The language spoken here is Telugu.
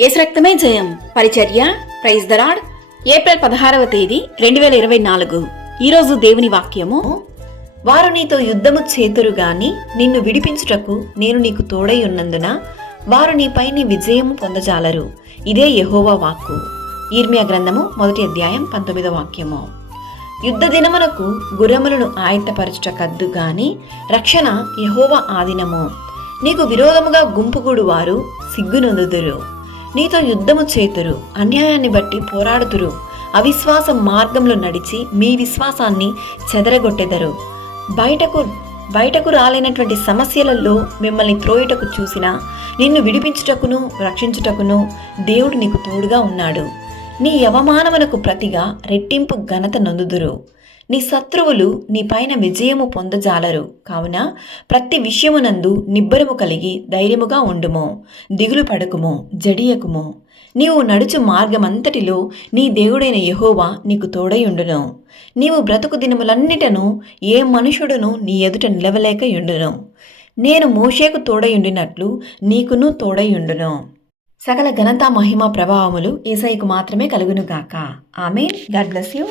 యేసు రక్తమే జయం పరిచర్య ప్రైజ్ ద లార్డ్. ఏప్రిల్ 16వ తేదీ 2024. ఈరోజు దేవుని వాక్యము, వారు నీతో యుద్ధము చేతురు గాని నిన్ను విడిపించుటకు నేను నీకు తోడై ఉన్నందున వారు నీపైని విజయము పొందజాలరు. ఇదే యెహోవా వాక్కు. ఇర్మియా గ్రంథము 1వ అధ్యాయం 19వ వాక్యము. యుద్ధ దినమునకు గుర్రములను ఆయత్తపరచుట కద్దు గాని రక్షణ యెహోవా ఆధీనము. నీకు విరోధముగా గుంపుగూడు వారు సిగ్గునొందుదురు. నీతో యుద్ధము చేతురు, అన్యాయాన్ని బట్టి పోరాడుతురు, అవిశ్వాస మార్గంలో నడిచి మీ విశ్వాసాన్ని చెదరగొట్టెదరు. బయటకు రాలేనటువంటి సమస్యలలో మిమ్మల్ని త్రోయుటకు చూసినా నిన్ను విడిపించుటకును రక్షించుటకును దేవుడు నీకు తోడుగా ఉన్నాడు. నీ అవమానమునకు ప్రతిగా రెట్టింపు ఘనత నొందుదురు. నీ శత్రువులు నీ పైన విజయము పొందజాలరు. కావున ప్రతి విషయమునందు నిబ్బరము కలిగి ధైర్యముగా ఉండుము. దిగులు పడకుము, జడియకుము. నీవు నడుచు మార్గమంతటిలో నీ దేవుడైన యెహోవా నీకు తోడైయుండును. నీవు బ్రతుకు దినములన్నిటను ఏ మనుషుడును నీ ఎదుట నిలవలేక యుండును. నేను మోషేకు తోడయుండినట్లు నీకును తోడయుండును. సకల ఘనత మహిమ ప్రభావములు యేసయ్యకు మాత్రమే కలుగును గాక. ఆమేన్. God bless you.